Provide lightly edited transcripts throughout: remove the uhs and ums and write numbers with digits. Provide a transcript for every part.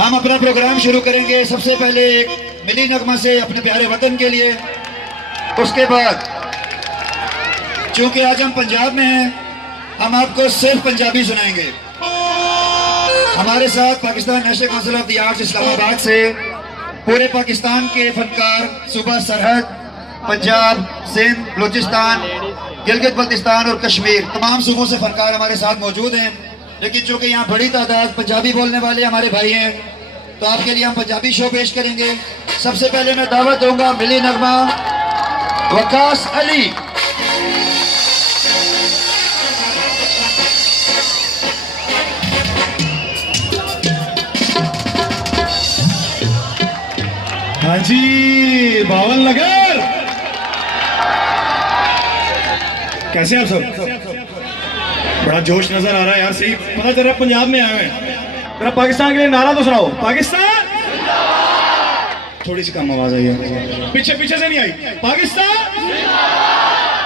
हम अपना प्रोग्राम शुरू करेंगे सबसे पहले एक मिली नगमा से अपने प्यारे वतन के लिए। उसके बाद चूंकि आज हम पंजाब में हैं, हम आपको सिर्फ पंजाबी सुनाएंगे। हमारे साथ Pakistan national council of the arts Islamabad से पूरे पाकिस्तान के फनकार, सूबा सरहद, पंजाब, सिंध, बलूचिस्तान, गिलगित बल्तिस्तान और कश्मीर, तमाम सूबों से फनकार हमारे साथ मौजूद हैं। लेकिन चूंकि यहाँ बड़ी तादाद पंजाबी बोलने वाले हमारे भाई हैं, तो आपके लिए हम पंजाबी शो पेश करेंगे। सबसे पहले मैं दावत दूंगा मिली नगमा वकास अली। हाँ जी, बावन नगर, कैसे आप सब? बड़ा जोश नजर आ रहा है यार। सही पता चल रहा है पंजाब में आए हैं। मेरा पाकिस्तान के लिए नारा तो सुनाओ। पाकिस्तान, थोड़ी सी कम आवाज आई है, पीछे पीछे से नहीं आई। पाकिस्तान,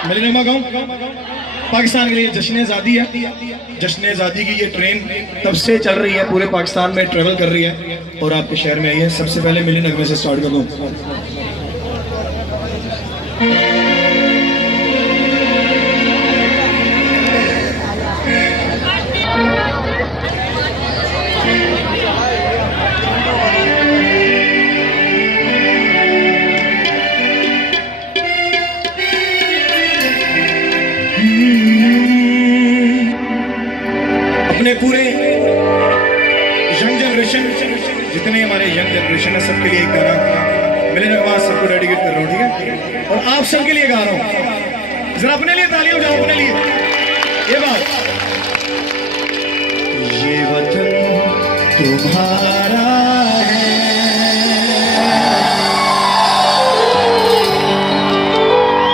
मेरी नगमा गाऊं। पाकिस्तान के लिए जश्न आज़ादी है। जश्न आज़ादी की ये ट्रेन तब से चल रही है, पूरे पाकिस्तान में ट्रेवल कर रही है और आपके शहर में आई है। सबसे पहले मिली नगमे से स्टार्ट कर दूं। अपने पूरे यंग जनरेशन, जितने हमारे यंग जनरेशन है, सबके लिए एक गाना मिली नगमा सबको डेडिकेट कर रहा हूँ, ठीक है? और आप सबके लिए गा रहा हूँ। जरा अपने लिए तालियां बजाओ, अपने लिए। ये बात, ये वतन तुम्हारा है,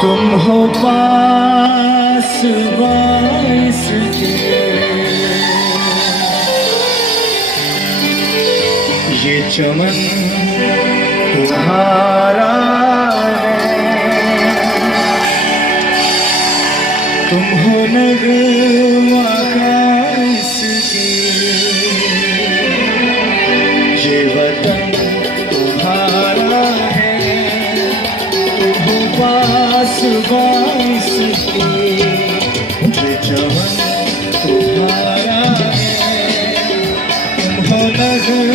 तुम हो पास बाइस के, ये चमन तुम्हारा है, तुम हो नगमा इसके, ये वतन तुम्हारा है, तुम हो पास बाइस के, ये चमन तुम्हारा है, तुम हो नगमा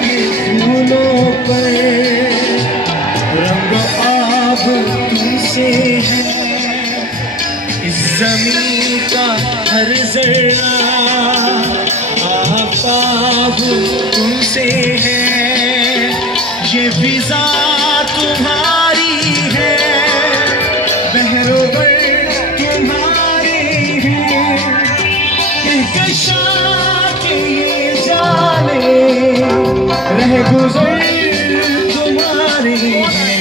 के फूलों पर रंग आब तुमसे है, इस ज़मीन का हर ज़र्रा आफ़ाब तुमसे है, ये फ़िज़ा तुम्हारी है, बहरोवर तुम्हारे हैं, कहकशा के ये जाने रह गुज़र तुम्हारे हैं।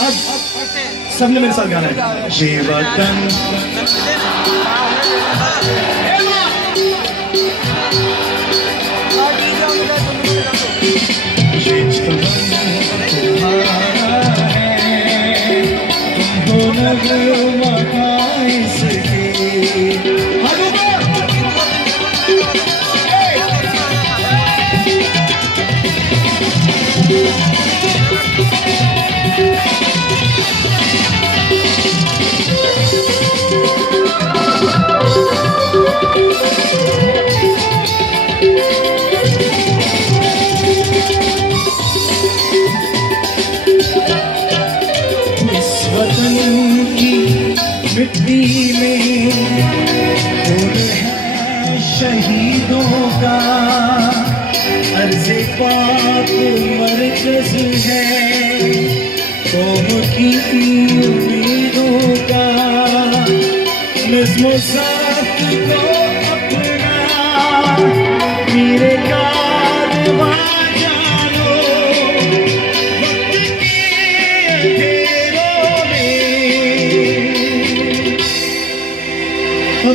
अब सबने मेरे साथ गाना है। ये वतन ये तुम्हारा है, तुम हो नगमा इसके। इस वतन की मिट्टी में खून है शहीदों का, अर्ज़े पाक मरकज़ है कौम की उम्मीदों का, नज़्म ज़ब्त को अपना मेरे कारवां जानो,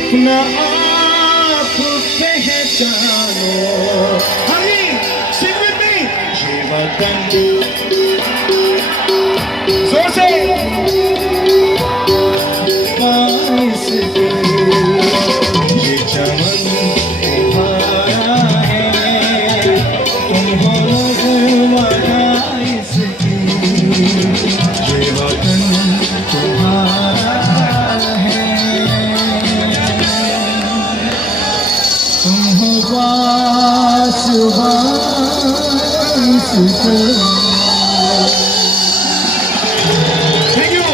अपना आप पहचानो। हरी सिंह विद मी, ये वतन जोर से बारिश के, ये चमन तुम्हारा है, तुम हो नगमा इसकी, ये वतन तुम्हारा है, तुम हो बासुबास को। Thank you.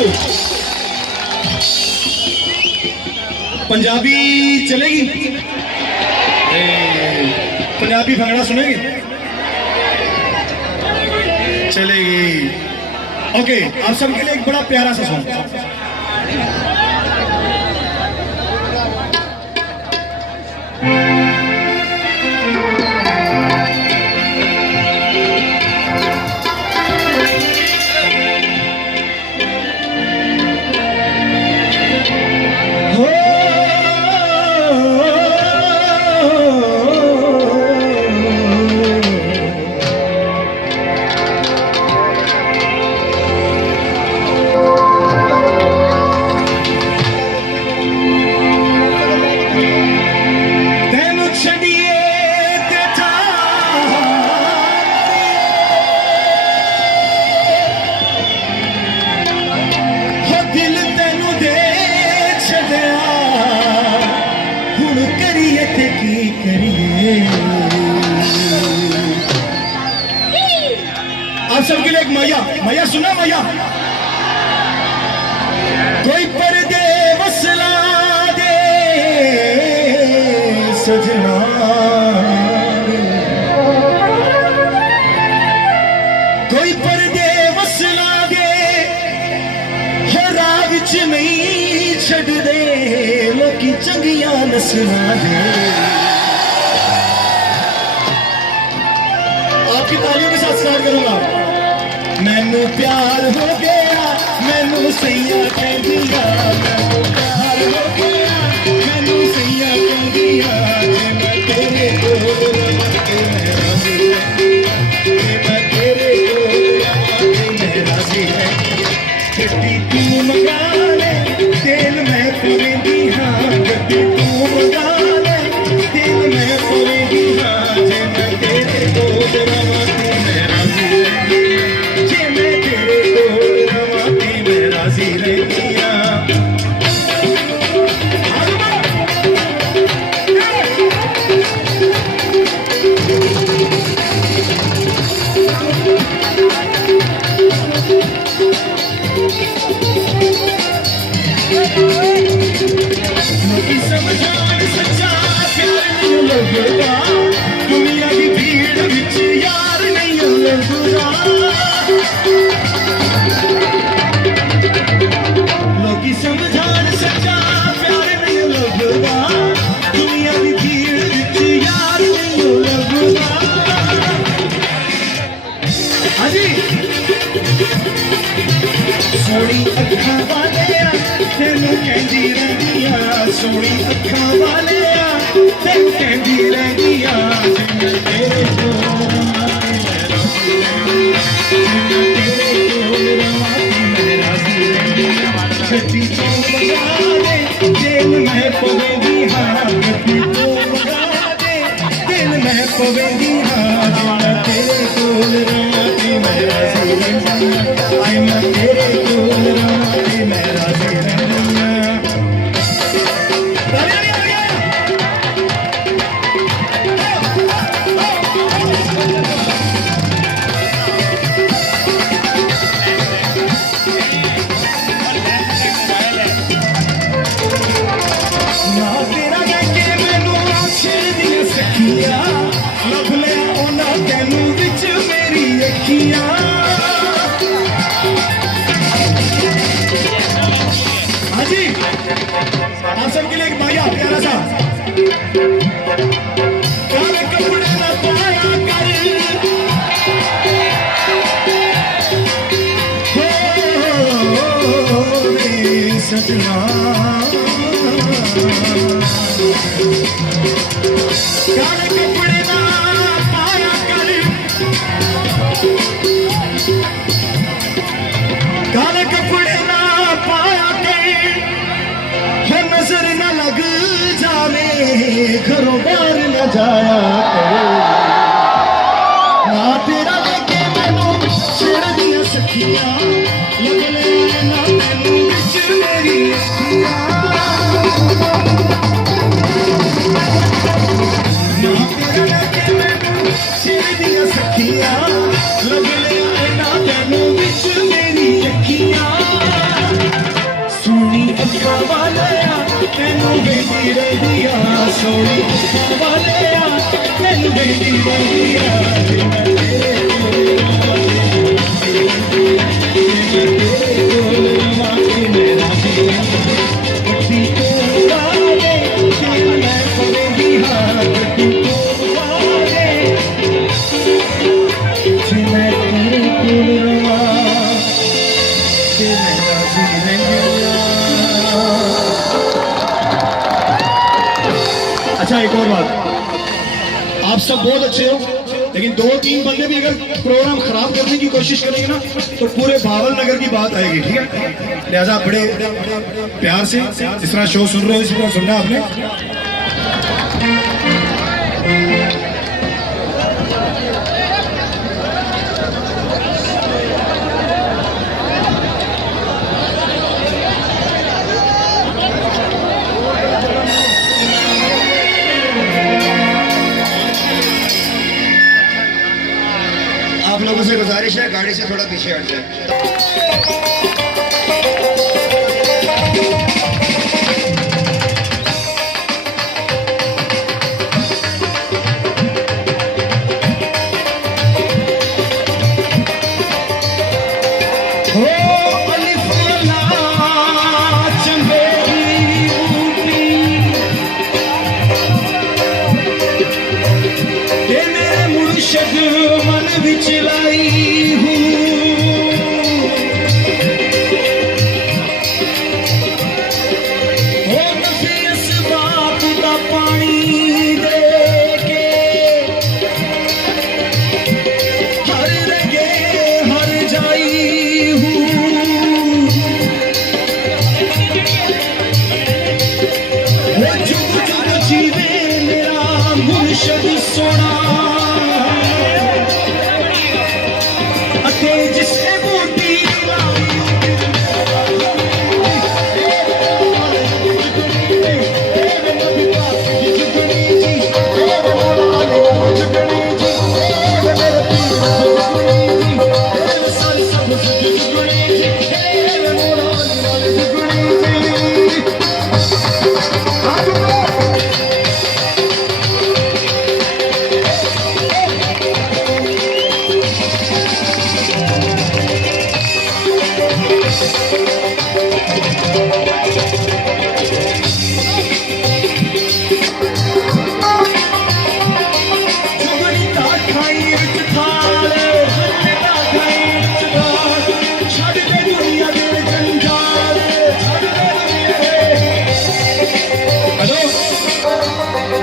पंजाबी चलेगी? पंजाबी भंगड़ा सुनेगी? चलेगी। ओके, आप सबके लिए एक बड़ा प्यारा सा सॉन्ग। आप सबके लिए एक मैया, मैया सुना मैया। कोई पर्दे वसला दे सजना, कोई पर्दे वसला दे, हरा विच नहीं छड़ दे, लोकी चंगियां नस्लां दे। आपकी तालियों के साथ स्टार्ट करूंगा। मैनू प्यार हो गया, मैनू सैया कह दिया, मैनू प्यार हो गया, मैनू सैया कह दिया, मैं तेरे कोल आके मैं राजी है, मैं तेरे कोल आके मैं राजी है। गड्डी तू मंगा ले, तेल मैं पवेंगी हाँ, गड्डी तू मंगा ले, तेल मैं पवेंगी हाँ, जे मैं तेरे कोल रवां ते मैं राजी है, जे मैं तेरे कोल रवां ते मैं राजी रहती हाँ। समझान सच्चा प्यार नहीं लगेगा, दुनिया की भीड़ विच यार नहीं लगेगा। लोकी समझान सच्चा प्यार नहीं लगेगा, दुनिया की भीड़ विच यार नहीं लगेगा। हाँ जी। सोनी अखा वाले तेनू कहती रहदिया, सोनी अखा वाले तेनू कहती रहदिया, मैं तेरे कोल रवां ते मैं राजी रहदिया, गड्डी तो मंगा दे, तेल मैं पवेंगी हाँ, गड्डी तो मंगा दे, तेल मैं पवेंगी हाँ, मैं तेरे कोल रवां ते मैं राजी रहदिया, आई मैं तेरे कोल रवां ते मैं राजी रहदिया। लभ लिया उन्हां तैनू विच मेरी अखियां, हाँ जी। आप सबके लिए एक भैया प्यारा सा, काले कपड़े ना पाया कर, हो रे सजना, काले कपड़े ना पाया कर, काले कपड़े ना पाया कर, हो नजर न लग जावे, घरों बाहर न जाया करे, ना तेरा लेके मैनू छेड़ दिया सखियां, लगने ना मैनू विच मेरी अखियां, ना तेरा लेके मैनू छेड़ दिया सखियां, लगने ना मैनू विच मेरी अखियां, सोनी अखा वालिया तेनू बेटी रहिया, सोनी अखा वालिया तेनू बेटी रहिया, अच्छा एक और बात, आप सब बहुत अच्छे हो, लेकिन 2-3 बंदे भी अगर प्रोग्राम खराब करने की कोशिश करेंगे ना तो पूरे भावल नगर की बात आएगी, ठीक है? लिहाजा बड़े प्यार से जिस तरह शो सुन रहे हो इसी तरह सुनना आपने। आप लोगों से गुजारिश है गाड़ी से थोड़ा पीछे हट जाए। मन विच लाई हूँ, नफी असबाब का पानी दे के, हर लगे हर जाई हूँ, जुग जुग जीवे मेरा मुर्शद सोना, जिसे बूटी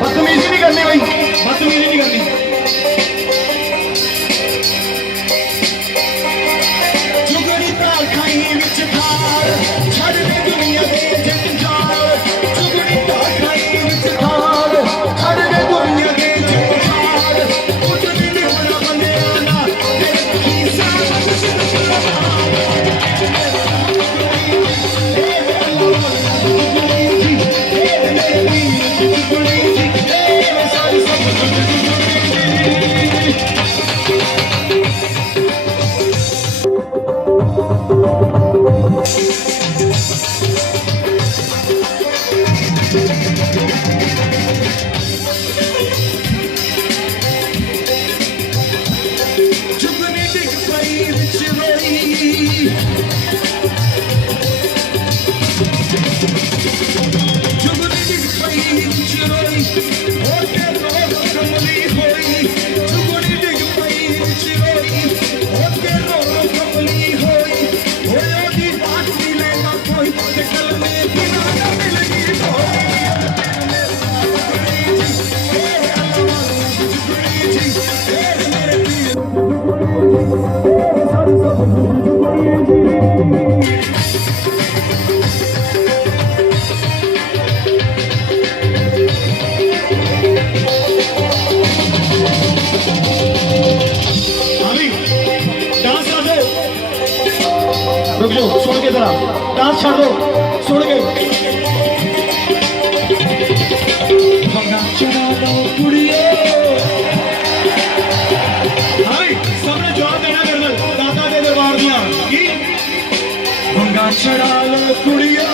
बदतमीजी नहीं करनी भाई, बदतमीजी नहीं करनी। चुगड़ी ताल खाई विच थाल, छड़ दे दुनिया दे जंजाल, चुगड़ी ताल खाई विच थाल, छड़ दे दुनिया दे जंजाल, कुछ दिन बड़ा बने ना तेरे की चुगनी डिग पई विच रोई, चुगनी डिग पई विच रोई, होके रोग कमली होई, चुगनी डिग पई विच रोई, होके रोग कमली होई, होया दी बात मिले ना कोई ते कल रुक जाओ, सुन के जरा डांस छोड़ दो, सुन के भंगा चढ़ा लो कुड़िए। हाय सबने जवाब देना करना दादा दे दरबार दिया की भंगा चढ़ा लो कुड़िए,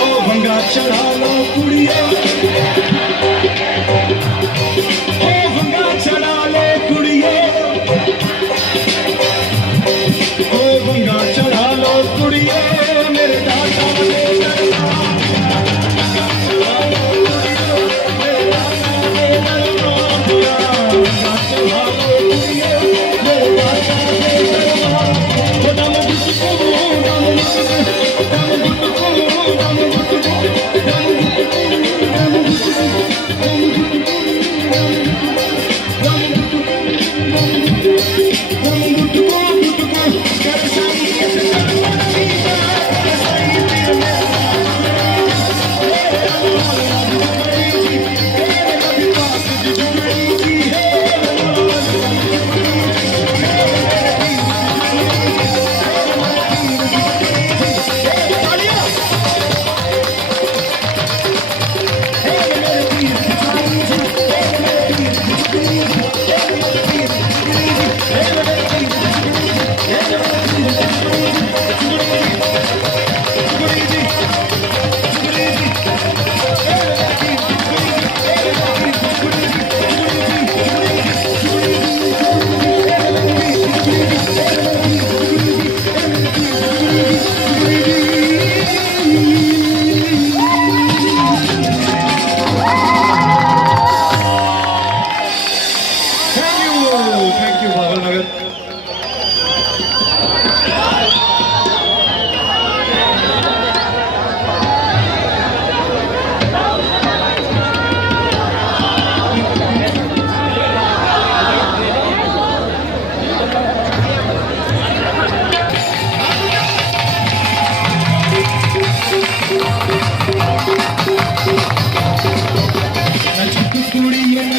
ओ भंगा चढ़ा लो कुड़िए, ओ भंगा चढ़ा लो कुड़िए, ओ भंगा चढ़ा लो कुड़िए मेरे दादा दे दरबार दिया, भंगा चढ़ा लो कुड़िए मेरे दादा दे दरबार। दम गुटको दम गुटको दम गुटको दम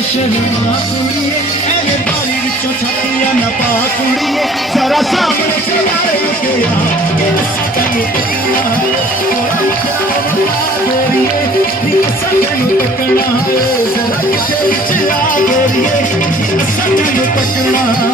शर्मा कुड़िए एने बारी विचों छातियां न पा कुड़िए जरा सामने से आए गया ये सतनु तकना है गोरिए ये सतनु तकना है जरा किसे चला गोरिए ये सतनु तकना है।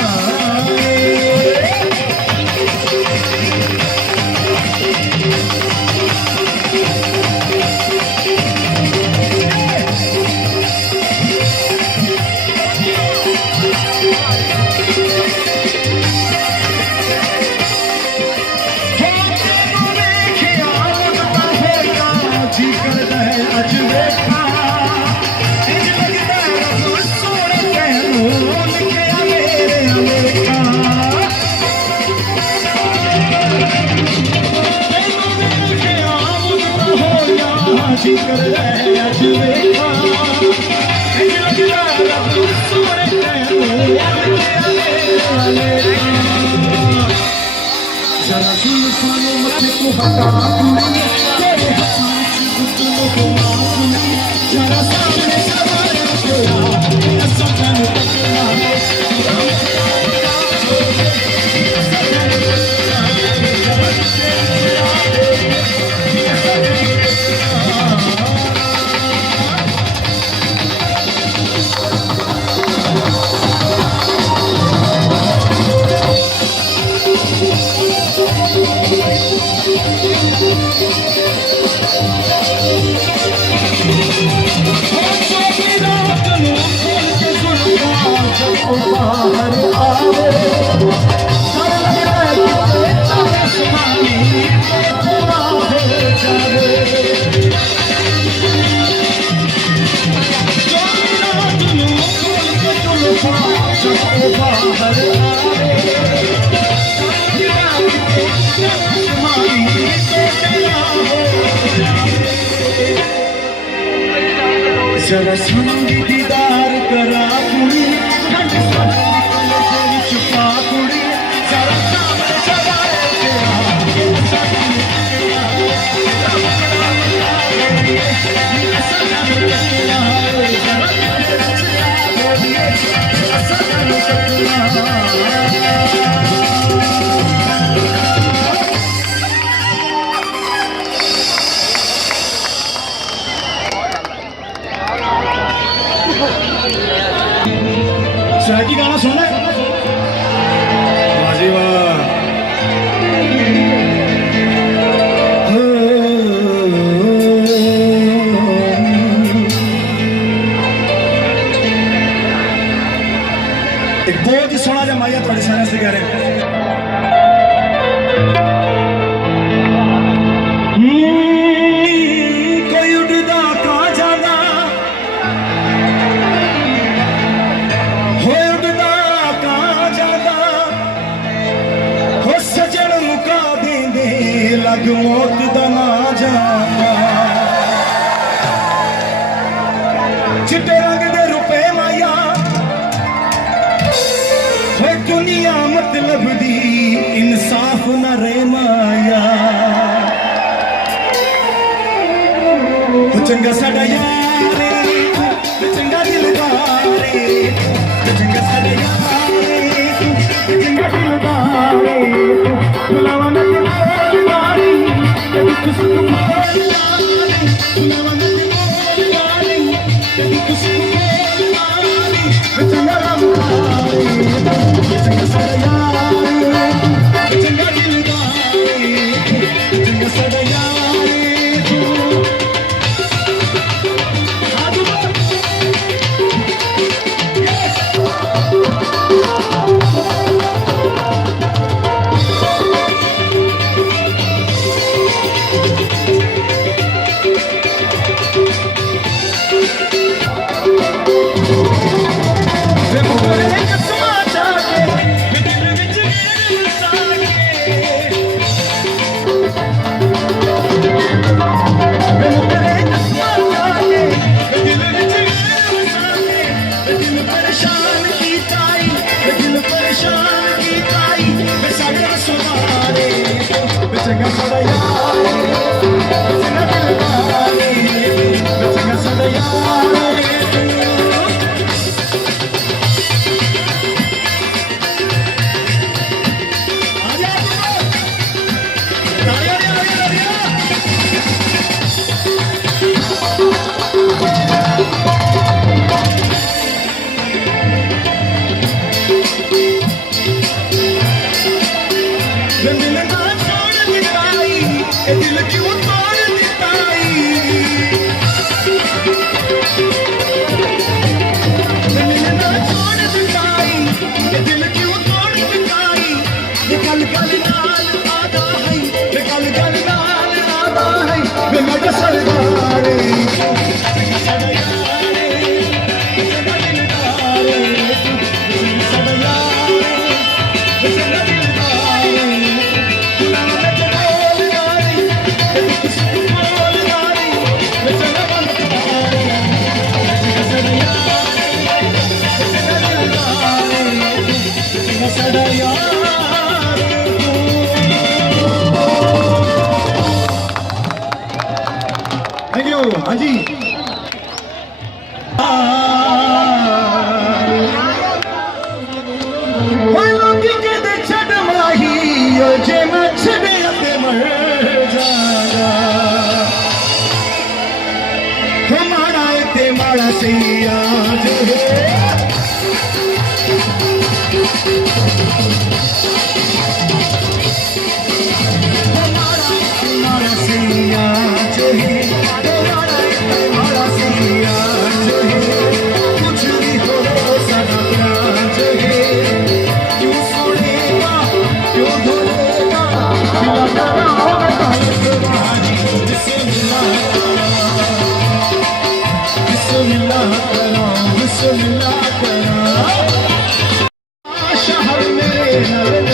जरा जुल्फानों मत को हटा कुड़िए तेरे हाथों से घुटनों को मार कुड़िए जरा सामने सवार तेरा ये सतनु तकना है। जरा सुन दीदार करा पूरी गायकी गाना सुनना है? वाह जी वाह। एक बहुत ही सोहना जिहा माइया थोड़े सारे से कह रहे हैं। कोई उड़दा का जादा हो उड़दा का जादा हो सजन मुका देंदे लग मौत दा ना जादा चिट्टे रंग दे रुपए माया हो दुनिया मतलब दी इंसाफ न रे माया चंगा साडा यारे चंगा दिलदारे चंगा साडा यारे चंगा दिलदारे बुलावा न दिलदारी कभी किसी को मारी बुलावा न दिलदारी कभी किसी को मारी चंगा रमारे चंगा साडा यारे चंगा दिलदारे चंगा साडा यारे हाँ जी माड़ा सैया शहर मेरे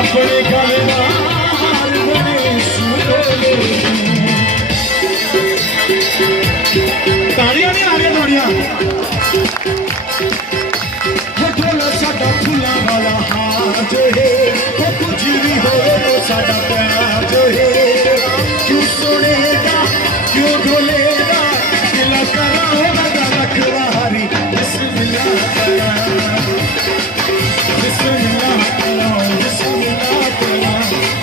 अपने गलदार बने सुनोले ताड़ियां नहीं आ रही ताड़ियां ढोला साडा फुल्लां वाला हाथ है वो कुछ भी हो साडा प्यार है क्यों सुनेगा क्यों ढोलेगा दिल करा होगा रखवारी बिस्मिल्लाह करा बिस्मिल्लाह करा बिस्मिल्लाह करा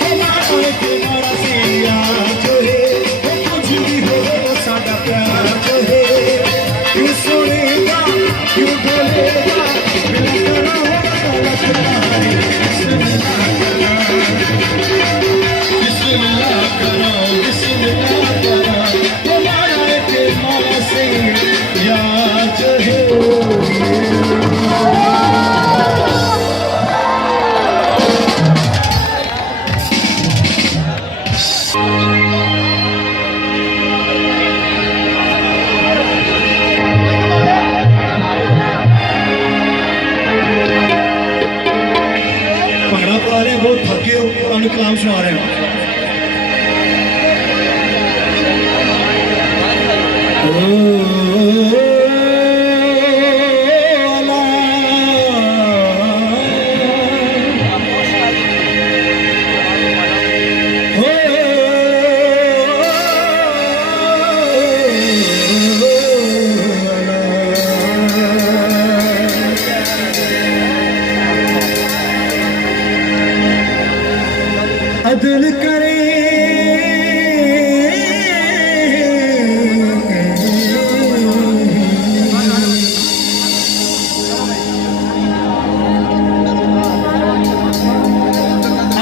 हमारे तुम्हारा सिया जो है वो कुछ भी हो साडा प्यार जो है क्यों सुनेगा क्यों ढोलेगा दिल करा होगा रखवारी बिस्मिल्लाह करा बिस्मिल्लाह करा बिस्मिल्लाह करा हमारे तुम्हारा सिया जो है भंगड़ा पा रहे हैं बहुत थके हो कलाम सुना रहे हैं अदल करे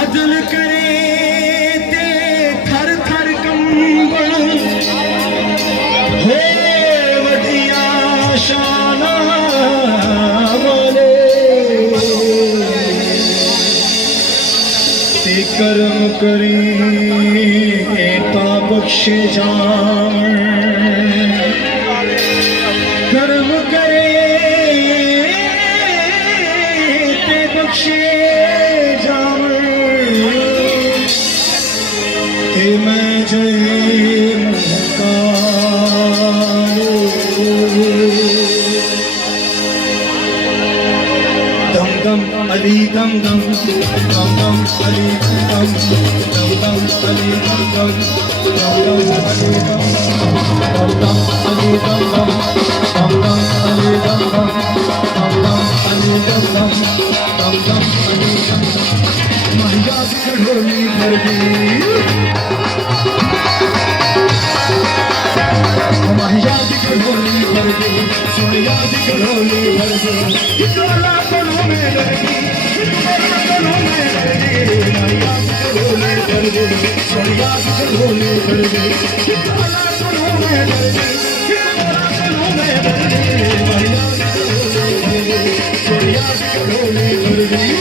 अदल करे ते थर थर कंबल हो वधिया शाना वाले ते कर्म करी ता बख्शे जावन कर्म करे ते बख्शे जावन ते मैं जय मुहतारो दम दम अली दम दम अली दम दम अली दम दम अली दम दम अली दम दम अली दम दम अली दम दम अली दम महिया ढोली भर गई महिया ढोली भर गई सोनिया ढोली भर गई कितना करो में लगी करो में लगी महिया ढोली भर गई सोनिया ढोली भर गई कितना करो में लगी करो में लगी महिया ढोली भर गई सोनिया ढोली भर गई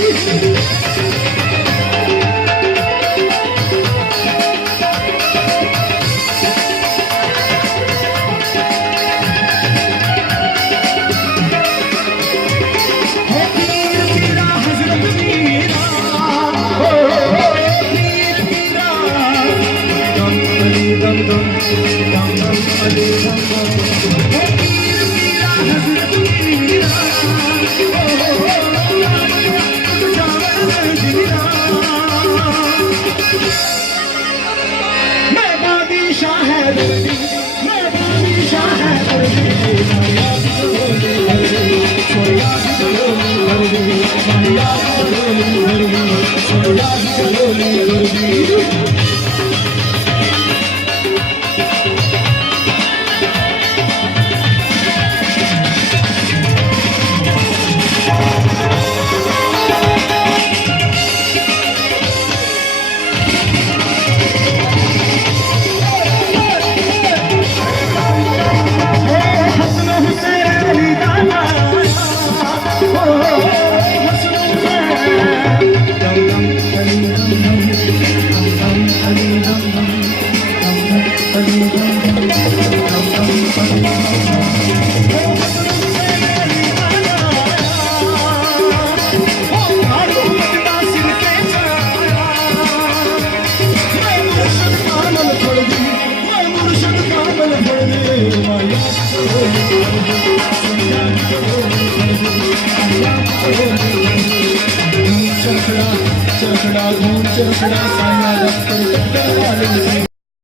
चखड़ा चखड़ा घूम चखड़ा साया